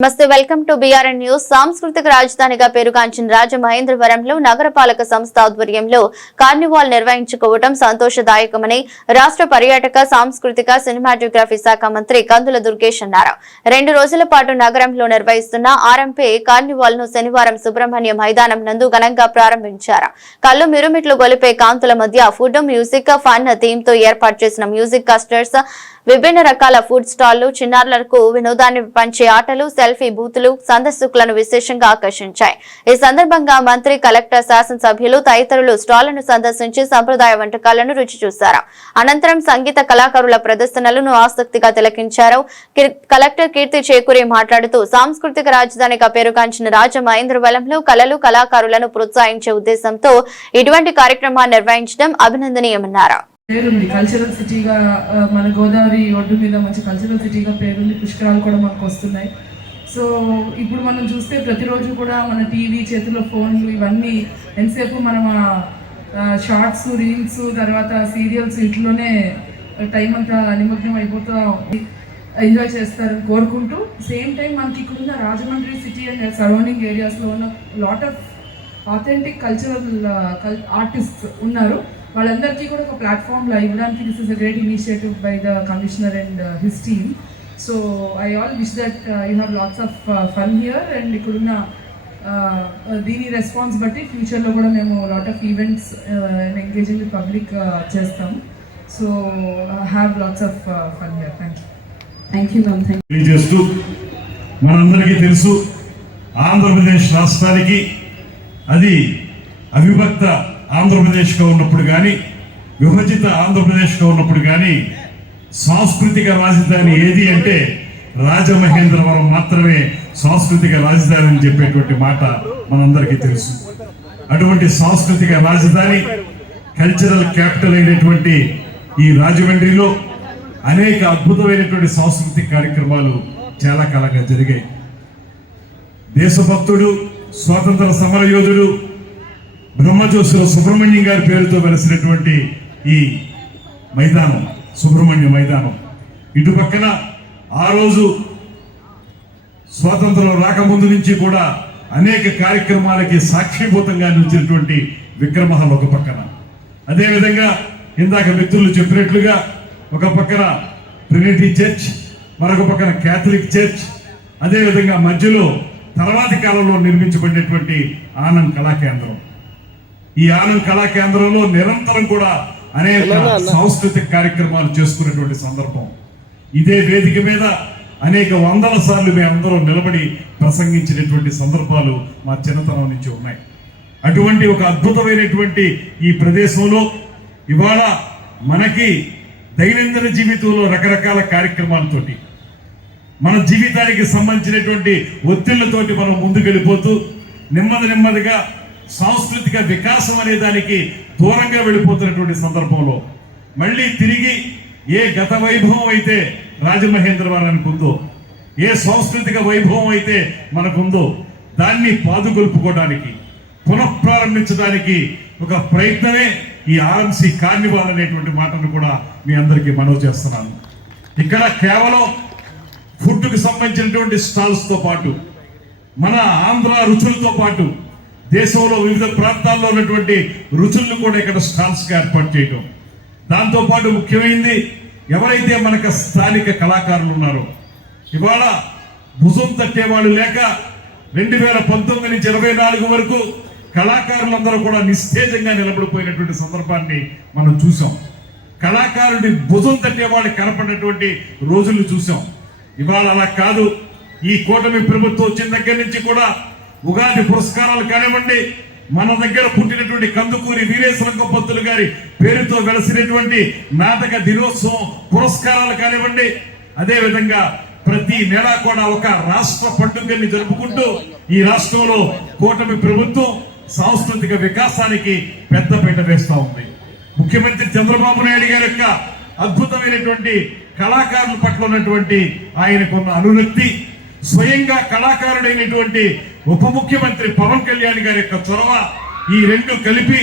నమస్తే welcome to BRN news సాంస్కృతిక రాజధానిగా పేరుగాంచిన రాజమహేంద్రవరంలో నగరపాలక సంస్థ ఆధ్వర్యంలో కార్నివాల్ నిర్వహించుకోవడం సంతోషదాయకమని రాష్ట్ర పర్యాటక సాంస్కృతిక సినిమాటోగ్రఫీ శాఖ మంత్రి కందుల దుర్గేష్ అన్నారు. రెండు రోజుల పాటు నగరంలో నిర్వహిస్తున్న ఆర్ఎంపీ కార్నివాల్ను శనివారం సుబ్రహ్మణ్య మైదానం నందు ఘనంగా ప్రారంభించారు. కళ్ళు మిరుమిట్లు గొలిపే కాంతుల మధ్య ఫుడ్ మ్యూజిక్ ఫన్ థీమ్తో ఏర్పాటు చేసిన మ్యూజిక్ కస్టర్స్ విభిన్న రకాల ఫుడ్ స్టాళ్ళు చిన్నారులకు వినోదాన్ని పంచే ఆటలు సెల్ఫీ బూతులు సందర్శకులను విశేషంగా ఆకర్షించాయి. ఈ సందర్భంగా మంత్రి కలెక్టర్ శాసనసభ్యులు తదితరులు స్టాళ్ళను సందర్శించి సంప్రదాయ వంటకాలను రుచి చూశారు. అనంతరం సంగీత కళాకారుల ప్రదర్శనలను ఆసక్తిగా తిలకించారు. కలెక్టర్ కీర్తి చేకూరి మాట్లాడుతూ సాంస్కృతిక రాజధానిగా పేరుగాంచిన రాజమహేంద్రవరంలో కళలు కళాకారులను ప్రోత్సహించే ఉద్దేశంతో ఇటువంటి కార్యక్రమాన్ని నిర్వహించడం అభినందనీయమన్నారు. పేరుంది. కల్చరల్ సిటీగా మన గోదావరి ఒడ్డు మీద మంచి కల్చరల్ సిటీగా పేరుంది. పుష్కరాలు కూడా మనకు వస్తున్నాయి. సో ఇప్పుడు మనం చూస్తే ప్రతిరోజు కూడా మన టీవీ చేతిలో ఫోన్లు ఇవన్నీ ఎంతసేపు మనం షార్ట్స్ రీల్స్ తర్వాత సీరియల్స్ ఇంట్లోనే టైం అంతా నిమగ్నం అయిపోతూ ఎంజాయ్ చేస్తారని కోరుకుంటూ. సేమ్ టైం మనకి ఇక్కడ ఉన్న రాజమండ్రి సిటీ అండ్ సరౌండింగ్ ఏరియాస్లో ఉన్న లాట్ ఆఫ్ ఆథెంటిక్ కల్చరల్ కల్ ఆర్టిస్ట్ ఉన్నారు. వాళ్ళందరికీ కూడా ఒక ప్లాట్ఫామ్లో ఇవ్వడానికి this is a great initiative by the commissioner and his team so I all wish that you have lots of fun here and ఇక్కడున్న uh, దీని రెస్పాన్స్ బట్టి ఫ్యూచర్లో కూడా మేము lot of events engaging with public చేస్తాం. So have lots of fun here thank you thank you ma'am thank తెలియజేస్తూ మనందరికీ తెలుసు ఆంధ్రప్రదేశ్ రాష్ట్రానికి అది అవిభక్త ఆంధ్రప్రదేశ్గా ఉన్నప్పుడు కానీ విభజిత ఆంధ్రప్రదేశ్గా ఉన్నప్పుడు కానీ సాంస్కృతిక రాజధాని ఏది అంటే రాజమహేంద్రవరం మాత్రమే సాంస్కృతిక రాజధాని అని చెప్పేటువంటి మాట మనందరికీ తెలుసు. అటువంటి సాంస్కృతిక రాజధాని కల్చరల్ క్యాపిటల్ అయినటువంటి ఈ రాజమండ్రిలో అనేక అద్భుతమైనటువంటి సాంస్కృతిక కార్యక్రమాలు చాలా కాలంగా జరిగాయి. దేశభక్తుడు స్వాతంత్ర సమరయోధుడు బ్రహ్మజోసుల సుబ్రహ్మణ్యం గారి పేరుతో వెలిసినటువంటి ఈ మైదానం. సుబ్రహ్మణ్య మైదానం. ఇటు పక్కన ఆ రోజు స్వాతంత్రం రాకముందు నుంచి కూడా అనేక కార్యక్రమాలకి సాక్షిభూతంగా నిలిచినటువంటి విక్రమహల్ ఒక పక్కన. అదేవిధంగా ఇందాక మిత్రులు చెప్పినట్లుగా ఒక పక్కన ట్రినిటీ చర్చ్ మరొక పక్కన క్యాథలిక్ చర్చ్ అదేవిధంగా మధ్యలో తర్వాతి కాలంలో నిర్మించబడినటువంటి ఆనంద్ కళాకేంద్రం ఈ ఆనంద్ కళాకేంద్రంలో నిరంతరం కూడా అనేక సాంస్కృతిక కార్యక్రమాలు చేసుకున్నటువంటి సందర్భం. ఇదే వేదిక మీద అనేక వందల సార్లు మేమందరం నిలబడి ప్రసంగించినటువంటి సందర్భాలు మా చిన్నతనం నుంచి ఉన్నాయి. అటువంటి ఒక అద్భుతమైనటువంటి ఈ ప్రదేశంలో ఇవాళ మనకి దైనందిన జీవితంలో రకరకాల కార్యక్రమాలతోటి మన జీవితానికి సంబంధించినటువంటి ఒత్తిళ్ళతోటి మనం ముందుకెళ్ళిపోతూ నెమ్మది నెమ్మదిగా సాంస్కృతిక వికాసం అనే దానికి దూరంగా వెళ్ళిపోతున్నటువంటి సందర్భంలో మళ్ళీ తిరిగి ఏ గత వైభవం అయితే రాజమహేంద్రవరానికి ఉందో ఏ సాంస్కృతిక వైభవం అయితే మనకుందో దాన్ని పాదుకొల్పుకోవడానికి పునఃప్రారంభించడానికి ఒక ప్రయత్నమే ఈ ఆర్ఎంసీ కార్నివాల్ అనేటువంటి మాటను కూడా మీ అందరికీ మనవి చేస్తున్నాను. ఇక్కడ కేవలం ఫుడ్కు సంబంధించినటువంటి స్టాల్స్తో పాటు మన ఆంధ్ర రుచులతో పాటు దేశంలో వివిధ ప్రాంతాల్లో ఉన్నటువంటి రుచులను కూడా ఇక్కడ స్టాల్స్గా ఏర్పాటు చేయటం. దాంతోపాటు ముఖ్యమైనది ఎవరైతే మనకు స్థానిక కళాకారులు ఉన్నారో ఇవాళ భుజం తట్టేవాళ్ళు లేక రెండు వేల పంతొమ్మిది నుంచి ఇరవై నాలుగు వరకు కళాకారులందరూ కూడా నిస్తేజంగా నిలబడిపోయినటువంటి సందర్భాన్ని మనం చూసాం కళాకారుడి భుజం తట్టేవాడు కనపడినటువంటి రోజులు చూసాం ఇవాళ అలా కాదు ఈ కూటమి ప్రభుత్వం వచ్చిన దగ్గర నుంచి కూడా ఉగాది పురస్కారాలు కానివ్వండి మన దగ్గర పుట్టినటువంటి కందుకూరి వీరేశ్వరంగ పంతులు గారి పేరుతో వెలసినటువంటి నాటక దినోత్సవం పురస్కారాలు కానివ్వండి అదేవిధంగా ప్రతి నెల కూడా ఒక రాష్ట్ర పండుగని జరుపుకుంటూ ఈ రాష్ట్రంలో కూటమి ప్రభుత్వం సాంస్కృతిక వికాసానికి పెద్దపీట వేస్తూ ఉంది. ముఖ్యమంత్రి చంద్రబాబు నాయుడు గారి యొక్క అద్భుతమైనటువంటి కళాకారుల పట్ల ఉన్నటువంటి ఆయనకున్న అనురక్తి స్వయంగా కళాకారుడైనటువంటి ఉప ముఖ్యమంత్రి పవన్ కళ్యాణ్ గారి యొక్క చొరవ ఈ రెండు కలిపి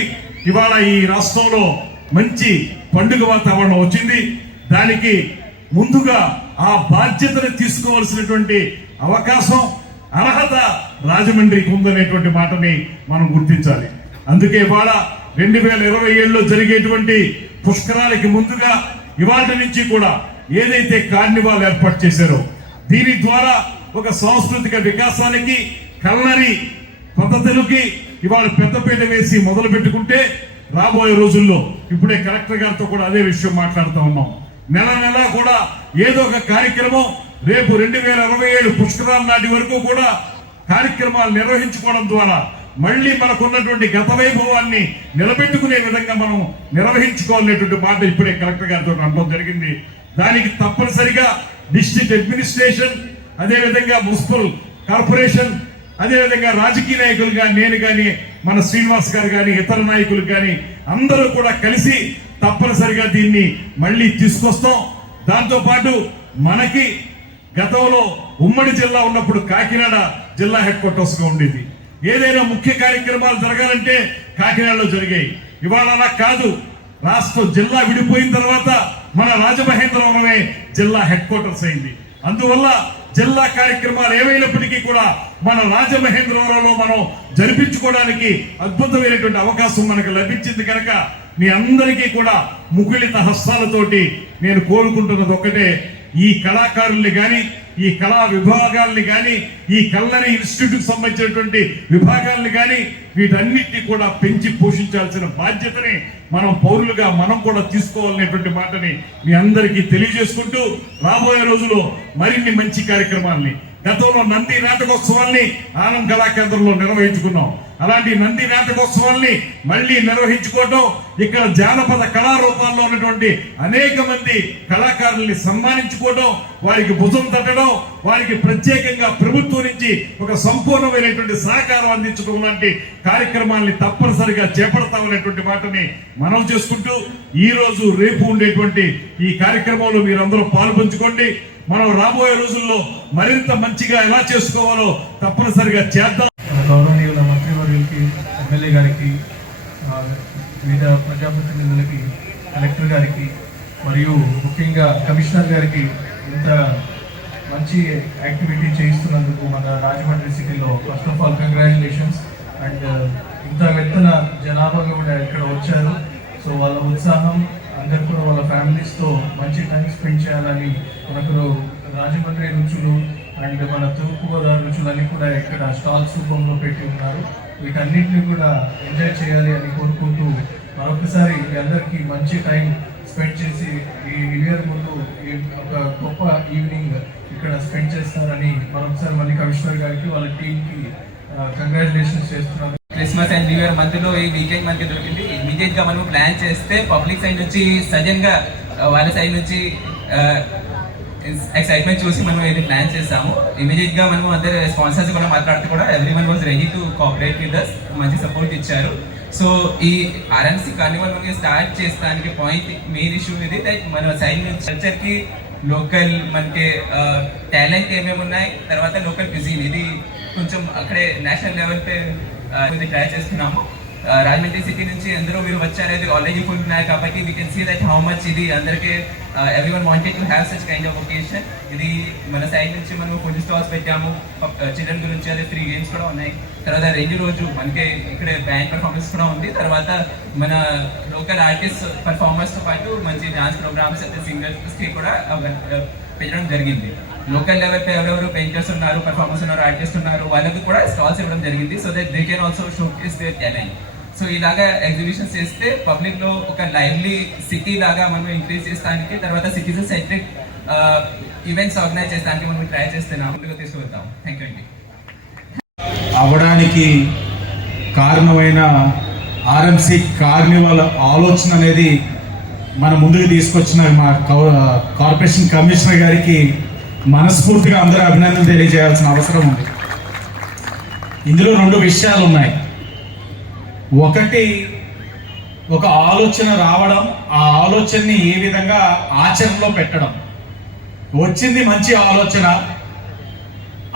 ఇవాళ ఈ రాష్ట్రంలో మంచి పండుగ వాతావరణం వచ్చింది. దానికి ముందుగా ఆ బాధ్యతను తీసుకోవాల్సినటువంటి అవకాశం అర్హత రాజమండ్రికి ఉందనేటువంటి మాటని మనం గుర్తించాలి. అందుకే ఇవాళ రెండు వేల ఇరవై ఏడులో జరిగేటువంటి పుష్కరాలకి ముందుగా ఇవాళ నుంచి కూడా ఏదైతే కార్నివాల్ ఏర్పాటు చేశారో దీని ద్వారా ఒక సాంస్కృతిక వికాసానికి కల్లరి పద్ధతులకి ఇవాళ పెద్దపీట వేసి మొదలు పెట్టుకుంటే రాబోయే రోజుల్లో ఇప్పుడే కలెక్టర్ గారితో కూడా అదే విషయం మాట్లాడుతూ ఉన్నాం. నెల నెల కూడా ఏదో ఒక కార్యక్రమం రేపు రెండు వేల ఇరవై ఏడు పుష్కరాల నాటి వరకు కూడా కార్యక్రమాలు నిర్వహించుకోవడం ద్వారా మళ్ళీ మనకున్నటువంటి గత వైభవాన్ని నిలబెట్టుకునే విధంగా మనం నిర్వహించుకోవాలనేటువంటి మాట ఇప్పుడే కలెక్టర్ గారితో అనడం జరిగింది. దానికి తప్పనిసరిగా డిస్టిక్ అడ్మినిస్ట్రేషన్ అదేవిధంగా మున్సిపల్ కార్పొరేషన్ అదేవిధంగా రాజకీయ నాయకులుగా నేను కానీ మన శ్రీనివాస్ గారు కానీ ఇతర నాయకులు కానీ అందరూ కూడా కలిసి తప్పనిసరిగా దీన్ని మళ్ళీ తీసుకొస్తాం. దాంతోపాటు మనకి గతంలో ఉమ్మడి జిల్లా ఉన్నప్పుడు కాకినాడ జిల్లా హెడ్ క్వార్టర్స్గా ఉండేది. ఏదైనా ముఖ్య కార్యక్రమాలు జరగాలంటే కాకినాడలో జరిగాయి. ఇవాళ అలా కాదు. రాష్ట్ర జిల్లా విడిపోయిన తర్వాత మన రాజమహేంద్రవరమే జిల్లా హెడ్ క్వార్టర్స్ అయింది. అందువల్ల జిల్లా కార్యక్రమాలు ఏమైనప్పటికీ కూడా మన రాజమహేంద్రవరంలో మనం జరిపించుకోవడానికి అద్భుతమైనటువంటి అవకాశం మనకు లభించింది కనుక మీ అందరికీ కూడా ముకుళిత హస్తాలతోటి నేను కోరుకుంటున్నది ఒకటే ఈ కళాకారుల్ని కానీ ఈ కళా విభాగాల్ని కానీ ఈ కల్లరి ఇన్స్టిట్యూట్ సంబంధించినటువంటి విభాగాల్ని కానీ వీటన్నిటిని కూడా పెంచి పోషించాల్సిన బాధ్యతని మనం పౌరులుగా మనం కూడా తీసుకోవాలనేటువంటి మాటని మీ అందరికీ తెలియజేసుకుంటూ రాబోయే రోజుల్లో మరిన్ని మంచి కార్యక్రమాల్ని గతంలో నంది నాటకోత్సవాల్ని ఆనంద్ కళాకేంద్రంలో నిర్వహించుకున్నాం. అలాంటి నంది నాటకోత్సవాల్ని మళ్ళీ నిర్వహించుకోవడం ఇక్కడ జానపద కళారూపాల్లో ఉన్నటువంటి అనేక మంది కళాకారుల్ని సన్మానించుకోవడం వారికి భుజం తట్టడం వారికి ప్రత్యేకంగా ప్రభుత్వం నుంచి ఒక సంపూర్ణమైనటువంటి సహకారం అందించడం లాంటి కార్యక్రమాల్ని తప్పనిసరిగా చేపడతామనేటువంటి మాటని మనం చేసుకుంటూ ఈ రోజు రేపు ఉండేటువంటి ఈ కార్యక్రమంలో మీరందరూ పాల్పంచుకోండి మనం రాబోయే రోజుల్లో మరింత మంచిగా ఎలా చేసుకోవాలో తప్పనిసరిగా చేద్దాం. గౌరవనీయుల మంత్రివర్యులకి ఎమ్మెల్యే గారికి వివిధ ప్రజాప్రతినిధులకి కలెక్టర్ గారికి మరియు ముఖ్యంగా కమిషనర్ గారికి ఇంత మంచి యాక్టివిటీ చేయిస్తున్నందుకు మన రాజమండ్రి సిటీలో first of all congratulations and ఇంత వెత్తన జనాభాగా కూడా ఇక్కడ వచ్చారు. సో వాళ్ళ ఉత్సాహం అందరు కూడా వాళ్ళ ఫ్యామిలీస్తో మంచి టైం స్పెండ్ చేయాలని మనకు రాజమండ్రి రుచులు అండ్ మన తూర్పుగోదావరి రుచులన్నీ కూడా ఇక్కడ స్టాల్స్ రూపంలో పెట్టి ఉన్నారు. వీటన్నిటిని కూడా ఎంజాయ్ చేయాలి అని కోరుకుంటూ మరొకసారి మీ అందరికీ మంచి టైం స్పెండ్ చేసి ఈ న్యూ ఇయర్ ముందు ఒక గొప్ప ఈవినింగ్ ఇక్కడ స్పెండ్ చేస్తారని మరొకసారి మళ్ళీ కమిషనర్ గారికి వాళ్ళ టీంకి కంగ్రాచులేషన్స్ చేస్తున్నాను. క్రిస్మస్ అండ్ న్యూ ఇయర్ మధ్యలో ఈ వీకెండ్ మధ్య దొరికింది. ఇమీడియట్గా మనం ప్లాన్ చేస్తే పబ్లిక్ సైడ్ నుంచి సడన్గా వాళ్ళ సైడ్ నుంచి ఎక్సైట్మెంట్ చూసి మనం ఇది ప్లాన్ చేస్తాము ఇమీడియట్గా మనం అందరు స్పాన్సర్స్ కూడా మాట్లాడుతూ కూడా everyone was ready to cooperate with us మంచి సపోర్ట్ ఇచ్చారు. సో ఈ ఆర్ఎంసీ కార్నివల్ మనకి స్టార్ట్ చేస్తానికి పాయింట్ మెయిన్ ఇష్యూ ఇది లైక్ మన సైడ్ నుంచి కల్చర్కి లోకల్ మనకి టాలెంట్ ఏమేమి ఉన్నాయి తర్వాత లోకల్ బిజీ ఇది కొంచెం అక్కడే నేషనల్ లెవెల్ పే ట్రై చేస్తున్నాము. రాజమండ్రి సిటీ నుంచి అందరూ మీరు వచ్చారు. ఆల్రెడీ ఫుల్ ఉన్నాయి కాబట్టి we can see that how much ఇది అందరికీ everyone wanted to have such kind of occasion ఇది మన సైడ్ నుంచి మనం ఫుడ్ స్టాల్స్ పెట్టాము. చిల్డ్రన్ గురించి అదే ఫ్రీ గేమ్స్ కూడా ఉన్నాయి. తర్వాత రెండు రోజు మనకి ఇక్కడ బ్యాండ్ పర్ఫార్మెన్స్ కూడా ఉంది. తర్వాత మన లోకల్ ఆర్టిస్ట్ పర్ఫార్మర్స్తో పాటు మంచి డాన్స్ ప్రోగ్రామ్స్ అయితే సింగర్స్కి కూడా పెట్టడం జరిగింది. లోకల్ లెవెల్ పై ఎవరెవరు పెయింటర్స్ ఉన్నారు పర్ఫార్మర్స్ ఉన్నారు ఆర్టిస్ట్ ఉన్నారు వాళ్ళకి కూడా స్టాల్స్ ఇవ్వడం జరిగింది. So that they can also showcase their talent so ఇలాగా ఎగ్జిబిషన్స్ చేస్తే పబ్లిక్లో ఒక లైవ్లీ సిటీ లాగా మనం ఇంక్రీజ్ చేస్తానికి తర్వాత సిటిజన్ సెంట్రిక్ ఈవెంట్స్ ఆర్గనైజ్ చేస్తానికి మనం ట్రై చేస్తున్నాము ముందుగా తీసుకువెళ్తాం. థ్యాంక్ యూ అండి. అవడానికి కారణమైన ఆర్ఎంసి కార్నివల్ ఆలోచన అనేది మన ముందుకు తీసుకొచ్చిన మా కార్పొరేషన్ కమిషనర్ గారికి మనస్ఫూర్తిగా అందరూ అభినందనలు తెలియజేయాల్సిన అవసరం ఉంది. ఇందులో రెండు విషయాలు ఉన్నాయి ఒకటి ఒక ఆలోచన రావడం ఆ ఆలోచనని ఏ విధంగా ఆచరణలో పెట్టడం? వచ్చింది మంచి ఆలోచన.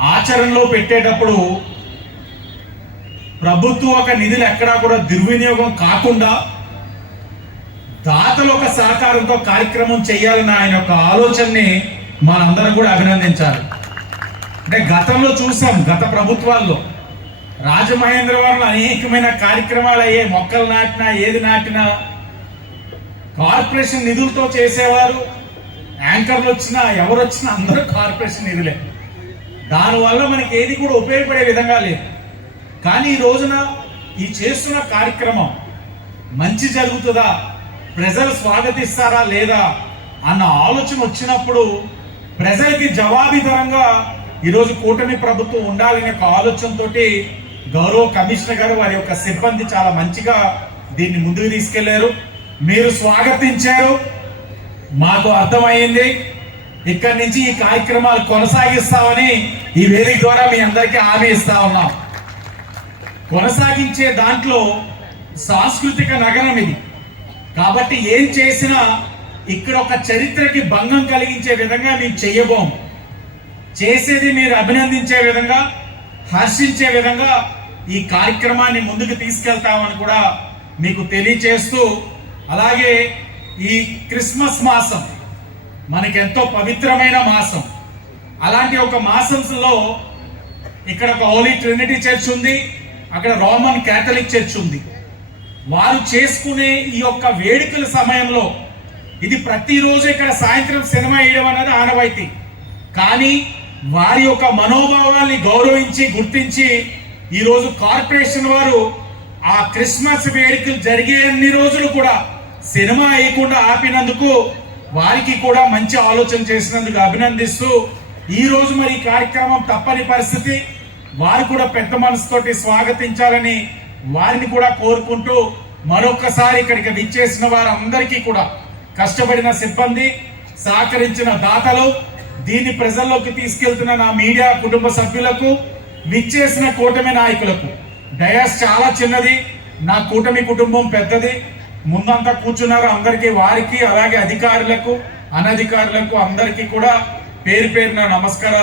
ఆచరణలో పెట్టేటప్పుడు ప్రభుత్వ ఒక నిధులు ఎక్కడా కూడా దుర్వినియోగం కాకుండా దాతల ఒక సహకారంతో కార్యక్రమం చేయాలన్న ఆయన యొక్క ఆలోచనని మనందరం కూడా అభినందించాలి. అంటే గతంలో చూసాం గత ప్రభుత్వాల్లో. రాజమహేంద్రవరంలో అనేకమైన కార్యక్రమాలు అయ్యే మొక్కలు నాటినా ఏది నాటినా కార్పొరేషన్ నిధులతో చేసేవారు. యాంకర్లు వచ్చినా ఎవరు వచ్చినా అందరూ కార్పొరేషన్ నిధులే. దానివల్ల మనకి ఏది కూడా ఉపయోగపడే విధంగా లేదు. కానీ ఈ రోజున ఈ చేస్తున్న కార్యక్రమం మంచి జరుగుతుందా? ప్రజలు స్వాగతిస్తారా లేదా? అన్న ఆలోచన వచ్చినప్పుడు ప్రజలకి జవాబిదరంగా ఈరోజు కూటమి ప్రభుత్వం ఉండాలనే ఒక ఆలోచనతోటి గౌరవ కమిషనర్ గారు వారి యొక్క సిబ్బంది చాలా మంచిగా దీన్ని ముందుకు తీసుకెళ్ళారు. మీరు స్వాగతించారు. మాకు అర్థమైంది. ఇక్కడి నుంచి ఈ కార్యక్రమాలు కొనసాగిస్తామని ఈ వేదిక ద్వారా మీ అందరికీ హామీ ఇస్తా ఉన్నాం. కొనసాగించే దాంట్లో సాంస్కృతిక నగరం ఇది. కాబట్టి ఏం చేసినా ఇక్కడ ఒక చరిత్రకి భంగం కలిగించే విధంగా మేము చెయ్యబోము చేసేది మీరు అభినందించే విధంగా హర్షించే విధంగా ఈ కార్యక్రమాన్ని ముందుకు తీసుకెళ్తామని కూడా మీకు తెలియచేస్తూ అలాగే ఈ క్రిస్మస్ మాసం మనకెంతో పవిత్రమైన మాసం. అలాంటి ఒక మాసంలో ఇక్కడ ఒక హోలీ ట్రినిటీ చర్చ్ ఉంది అక్కడ రోమన్ క్యాథలిక్ చర్చ్ ఉంది. వారు చేసుకునే ఈ యొక్క వేడుకల సమయంలో ఇది ప్రతిరోజు ఇక్కడ సాయంత్రం సినిమా వేయడం అనేది ఆనవాయితీ. కానీ వారి యొక్క మనోభావాల్ని గౌరవించి గుర్తించి ఈరోజు కార్పొరేషన్ వారు ఆ క్రిస్మస్ వేడుకలు జరిగే అన్ని రోజులు కూడా సినిమా వేయకుండా ఆపినందుకు వారికి కూడా మంచి ఆలోచన చేసినందుకు అభినందిస్తూ ఈ రోజు మరి ఈ కార్యక్రమం తప్పని పరిస్థితి. వారు కూడా పెద్ద మనసుతోటి స్వాగతించాలని వారిని కూడా కోరుకుంటూ మరొకసారి ఇక్కడికి విచ్చేసిన వారందరికీ కూడా కష్టపడిన సిబ్బంది సహకరించిన దాతలు దీన్ని ప్రజల్లోకి తీసుకెళ్తున్న నా మీడియా కుటుంబ సభ్యులకు విచ్చేసిన కూటమి నాయకులకు. డయాస్ చాలా చిన్నది నా కూటమి కుటుంబం పెద్దది. ముందంతా కూర్చున్నారు అందరికీ వారికి అలాగే అధికారులకు అనధికారులకు అందరికీ కూడా పేరు పేరున నమస్కారాలు.